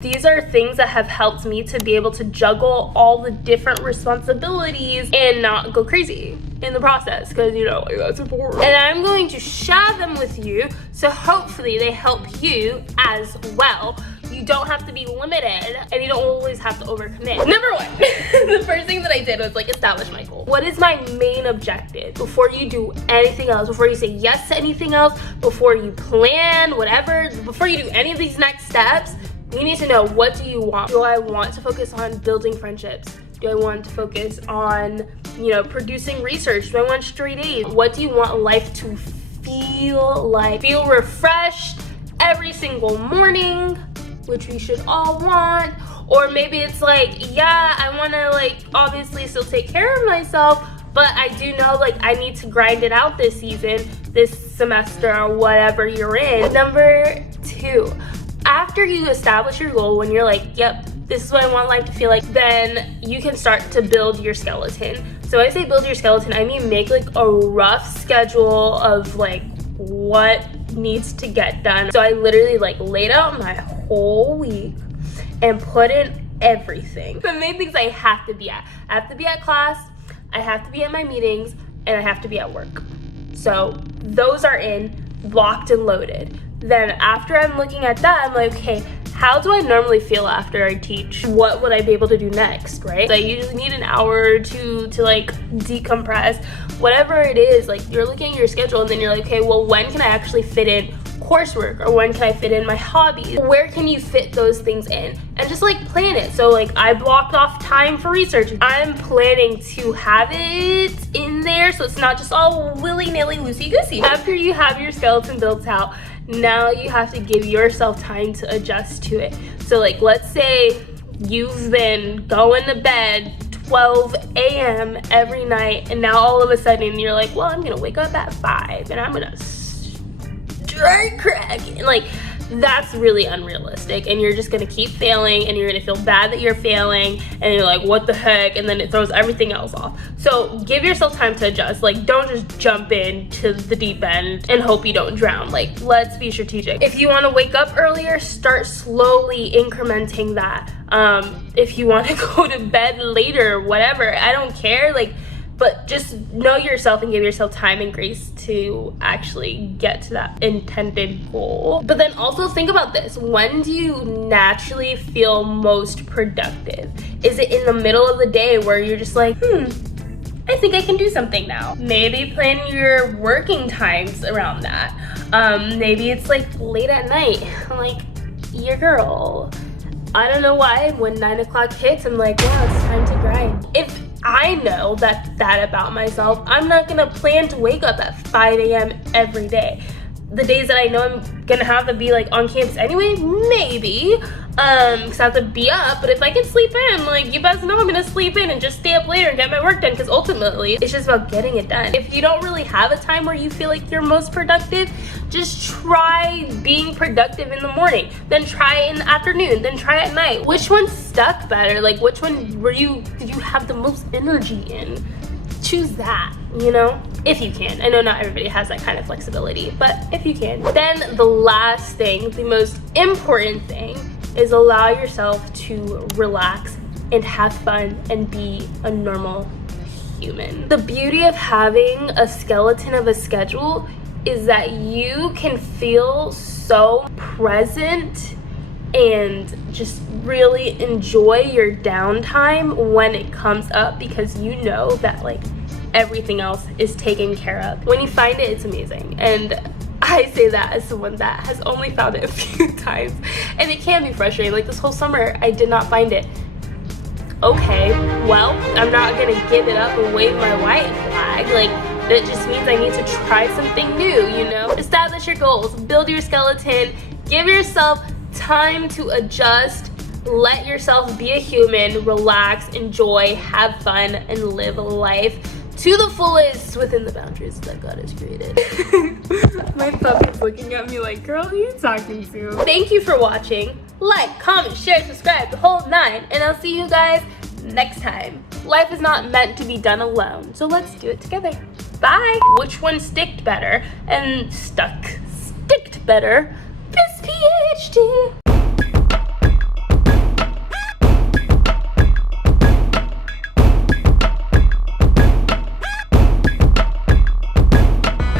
These are things that have helped me to be able to juggle all the different responsibilities and not go crazy in the process, because you know, like, that's important. And I'm going to share them with you, so hopefully they help you as well. You don't have to be limited, and you don't always have to overcommit. Number one, the first thing that I did was like establish my goal. What is my main objective? Before you do anything else, before you say yes to anything else, before you plan whatever, before you do any of these next steps, you need to know, what do you want? Do I want to focus on building friendships? Do I want to focus on, you know, producing research? Do I want straight A's? What do you want life to feel like? Feel refreshed every single morning, which we should all want. Or maybe it's like, yeah, I want to like obviously still take care of myself, but I do know like I need to grind it out this season, this semester, or whatever you're in. Number two, after you establish your goal, when you're like, yep, this is what I want life to feel like, then you can start to build your skeleton. So when I say build your skeleton, I mean make like a rough schedule of like what needs to get done. So I literally like laid out my whole week and put in everything. The main things I have to be at. I have to be at class, I have to be at my meetings, and I have to be at work. So those are in, blocked and loaded. Then after I'm looking at that, I'm like, okay, how do I normally feel after I teach? What would I be able to do next, right? So I usually need an hour or two to like decompress. Whatever it is, like you're looking at your schedule and then you're like, okay, well, when can I actually fit in coursework, or when can I fit in my hobbies? Where can you fit those things in? And just like plan it. So like I blocked off time for research. I'm planning to have it in there so it's not just all willy-nilly, loosey-goosey. After you have your skeleton built out, now you have to give yourself time to adjust to it. So like, let's say you've been going to bed 12 a.m. every night, and now all of a sudden you're like, well, I'm gonna wake up at 5 and I'm gonna straight crack. And like, that's really unrealistic, and you're just gonna keep failing, and you're gonna feel bad that you're failing, and you're like, what the heck, and then it throws everything else off. So give yourself time to adjust. Like, don't just jump into the deep end and hope you don't drown. Like, let's be strategic. If you want to wake up earlier, start slowly incrementing that. If you want to go to bed later, whatever, I don't care. Like, but just know yourself and give yourself time and grace to actually get to that intended goal. But then also think about this. When do you naturally feel most productive? Is it in the middle of the day where you're just like, I think I can do something now? Maybe plan your working times around that. Maybe it's like late at night, like your girl. I don't know why, when 9 o'clock hits, I'm like, wow, it's time to grind. If I know that about myself, I'm not gonna plan to wake up at 5 a.m. every day. The days that I know I'm gonna have to be like on campus anyway, maybe, because I have to be up. But if I can sleep in, like, you guys know I'm gonna sleep in and just stay up later and get my work done, because ultimately it's just about getting it done. If you don't really have a time where you feel like you're most productive, just try being productive in the morning, then try it in the afternoon, then try it at night. Which one stuck better? Like, which one did you have the most energy in? Choose that, you know, if you can. I know not everybody has that kind of flexibility, but if you can. Then the last thing, the most important thing, is allow yourself to relax and have fun and be a normal human. The beauty of having a skeleton of a schedule is that you can feel so present and just really enjoy your downtime when it comes up, because you know that like everything else is taken care of. When you find it, it's amazing. And I say that as someone that has only found it a few times, and it can be frustrating. Like this whole summer, I did not find it. Okay, well, I'm not gonna give it up and wave my white flag. Like, that just means I need to try something new, you know? Establish your goals, build your skeleton, give yourself time to adjust, let yourself be a human, relax, enjoy, have fun, and live a life to the fullest within the boundaries that God has created. My puppy's looking at me like, girl, who are you talking to? Thank you for watching. Like, comment, share, subscribe, the whole 9, and I'll see you guys next time. Life is not meant to be done alone, so let's do it together. Bye. Which one sticked better and sticked better? This PhD.